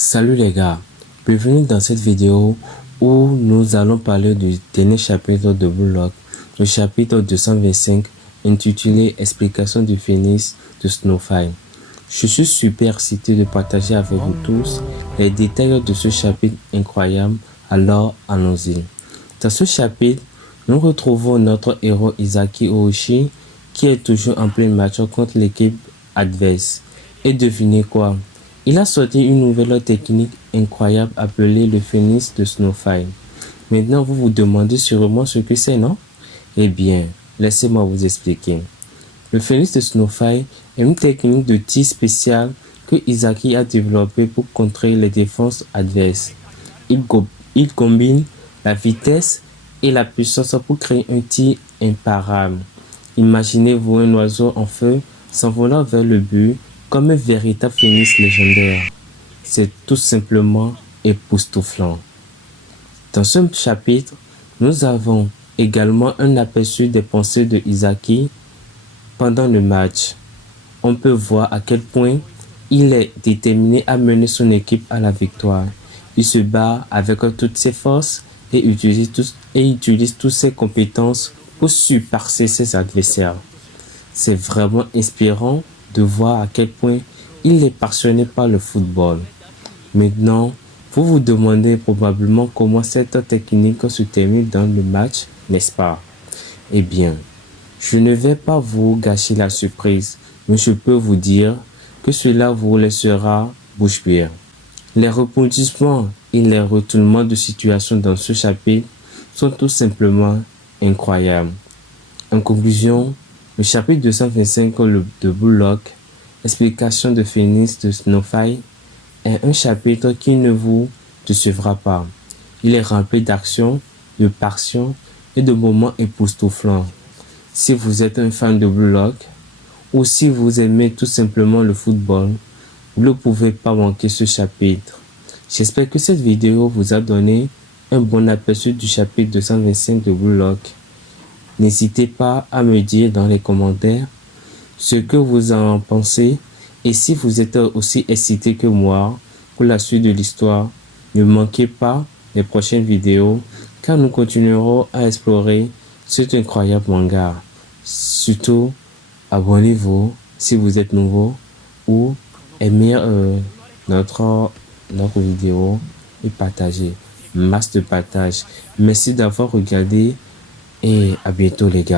Salut les gars, bienvenue dans cette vidéo où nous allons parler du dernier chapitre de Blue Lock, le chapitre 225 intitulé Explication du phénix de Snowfire. Je suis super excité de partager avec vous tous les détails de ce chapitre incroyable, alors allons-y. Dans ce chapitre, nous retrouvons notre héros Izaki Orochi qui est toujours en plein match contre l'équipe adverse. Et devinez quoi? Il a sorti une nouvelle technique incroyable appelée le phénix de Snowfire. Maintenant, vous vous demandez sûrement ce que c'est, non? Eh bien, laissez-moi vous expliquer. Le phénix de Snowfire est une technique de tir spéciale que Izaki a développée pour contrer les défenses adverses. Il combine la vitesse et la puissance pour créer un tir imparable. Imaginez-vous un oiseau en feu s'envolant vers le but comme un véritable phénix légendaire. C'est tout simplement époustouflant. Dans ce chapitre, nous avons également un aperçu des pensées de Izaki pendant le match. On peut voir à quel point il est déterminé à mener son équipe à la victoire. Il se bat avec toutes ses forces et utilise toutes ses compétences pour surpasser ses adversaires. C'est vraiment inspirant de voir à quel point il est passionné par le football. Maintenant, vous vous demandez probablement comment cette technique se termine dans le match, n'est-ce pas? Eh bien, je ne vais pas vous gâcher la surprise, mais je peux vous dire que cela vous laissera bouche bée. Les rebondissements et les retournements de situation dans ce chapitre sont tout simplement incroyables. En conclusion, le chapitre 225 de Blue Lock, Explication de phénix de Snowfire, est un chapitre qui ne vous décevra pas. Il est rempli d'action, de passion et de moments époustouflants. Si vous êtes un fan de Blue Lock ou si vous aimez tout simplement le football, vous ne pouvez pas manquer ce chapitre. J'espère que cette vidéo vous a donné un bon aperçu du chapitre 225 de Blue Lock. N'hésitez pas à me dire dans les commentaires ce que vous en pensez et si vous êtes aussi excité que moi pour la suite de l'histoire, ne manquez pas les prochaines vidéos car nous continuerons à explorer cet incroyable manga. Surtout, abonnez-vous si vous êtes nouveau ou aimez notre vidéo et partagez. Masse de partage. Merci d'avoir regardé et à bientôt les gars.